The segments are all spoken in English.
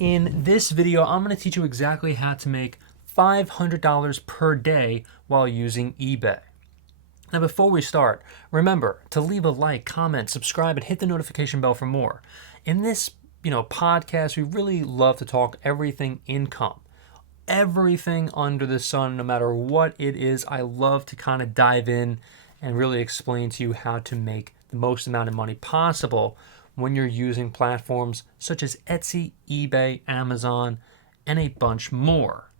In this video, I'm going to teach you exactly how to make $500 per day while using eBay. Now, before we start, remember to leave a like, comment, subscribe, and hit the notification bell for more. In this, podcast, we really love to talk everything income, everything under the sun, no matter what it is. I love to kind of dive in and really explain to you how to make the most amount of money possible when you're using platforms such as Etsy, eBay, Amazon, and a bunch more.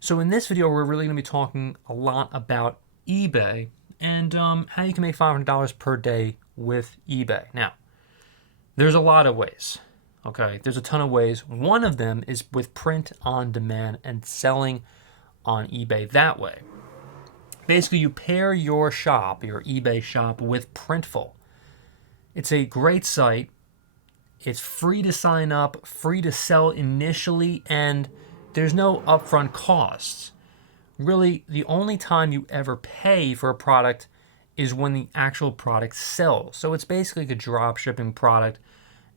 So in this video, we're really going to be talking a lot about eBay and how you can make $500 per day with eBay. Now, there's a lot of ways. Okay, there's a ton of ways. One of them is with print on demand and selling on eBay that way. Basically, you pair your shop, your eBay shop, with Printful. It's a great site. It's free to sign up, free to sell initially, and there's no upfront costs. Really, the only time you ever pay for a product is when the actual product sells. So it's basically like a drop shipping product.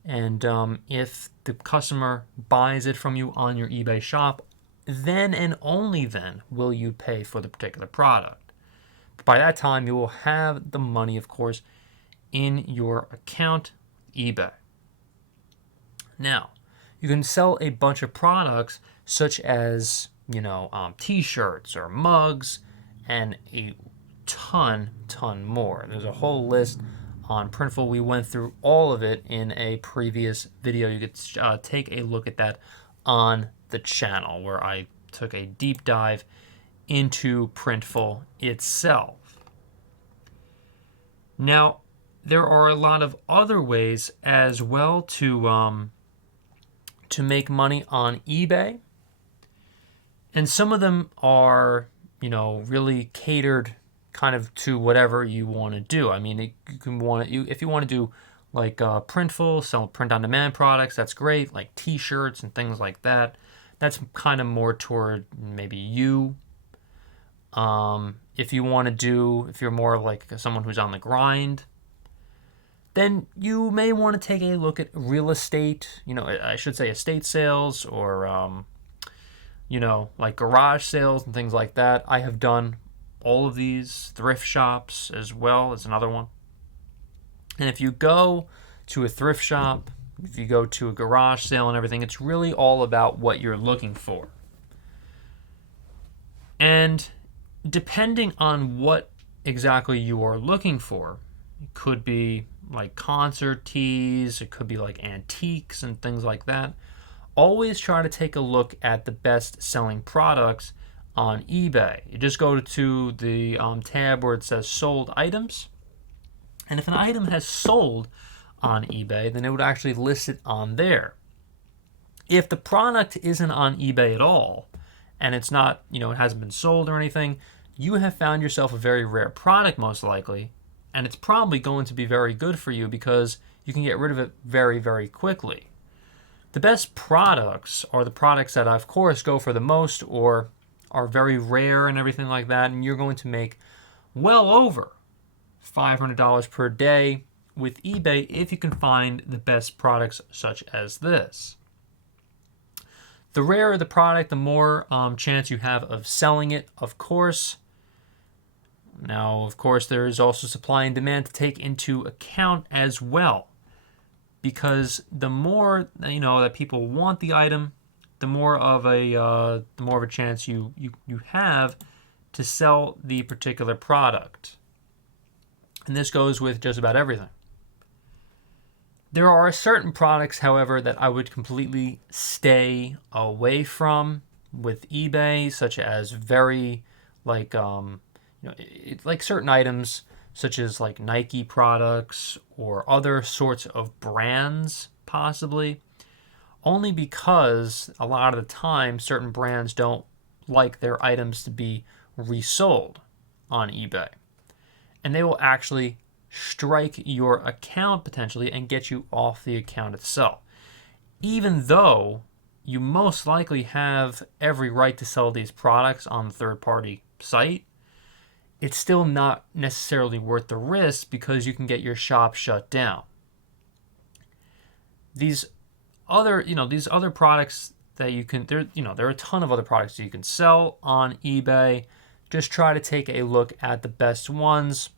And if the customer buys it from you on your eBay shop, then and only then will you pay for the particular product. By that time, you will have the money, of course, in your account, eBay. Now, you can sell a bunch of products such as, t-shirts or mugs and a ton more. There's a whole list on Printful. We went through all of it in a previous video. You could take a look at that on the channel where I took a deep dive into Printful itself. Now, there are a lot of other ways as well to make money on eBay. And some of them are, really catered kind of to whatever you want to do. I mean, if you want to do like Printful, sell print-on-demand products, that's great, like T-shirts and things like that. That's kind of more toward maybe you. If you're more like someone who's on the grind, then you may want to take a look at real estate, I should say estate sales or, like garage sales and things like that. I have done all of these. Thrift shops as well is another one. And if you go to a thrift shop, if you go to a garage sale and everything, it's really all about what you're looking for. And depending on what exactly you are looking for, it could be like concert tees, it could be like antiques and things like that. Always try to take a look at the best selling products on eBay. You just go to the tab where it says sold items. And if an item has sold on eBay, then it would actually list it on there. If the product isn't on eBay at all, and it's not, it hasn't been sold or anything, you have found yourself a very rare product most likely, and it's probably going to be very good for you because you can get rid of it very, very quickly. The best products are the products that, of course, go for the most or are very rare and everything like that, and you're going to make well over $500 per day with eBay if you can find the best products such as this. The rarer the product, the more chance you have of selling it, of course. Now, of course, there is also supply and demand to take into account as well, because the more that people want the item, the more of a chance you have to sell the particular product. And this goes with just about everything. There are certain products, however, that I would completely stay away from with eBay, such as like certain items such as like Nike products or other sorts of brands, possibly, only because a lot of the time certain brands don't like their items to be resold on eBay. And they will actually strike your account potentially and get you off the account itself. Even though you most likely have every right to sell these products on the third-party site, it's still not necessarily worth the risk because you can get your shop shut down. These these other products that you can, there are a ton of other products that you can sell on eBay. Just try to take a look at the best ones,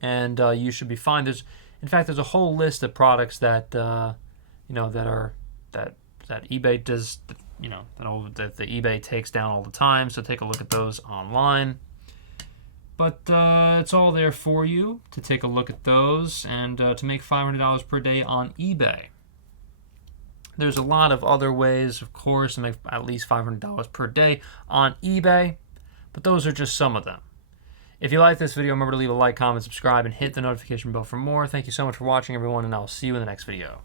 and you should be fine. In fact, there's a whole list of products that that eBay does, that the eBay takes down all the time. So take a look at those online. But it's all there for you to take a look at those and to make $500 per day on eBay. There's a lot of other ways, of course, to make at least $500 per day on eBay, but those are just some of them. If you like this video, remember to leave a like, comment, subscribe, and hit the notification bell for more. Thank you so much for watching, everyone, and I'll see you in the next video.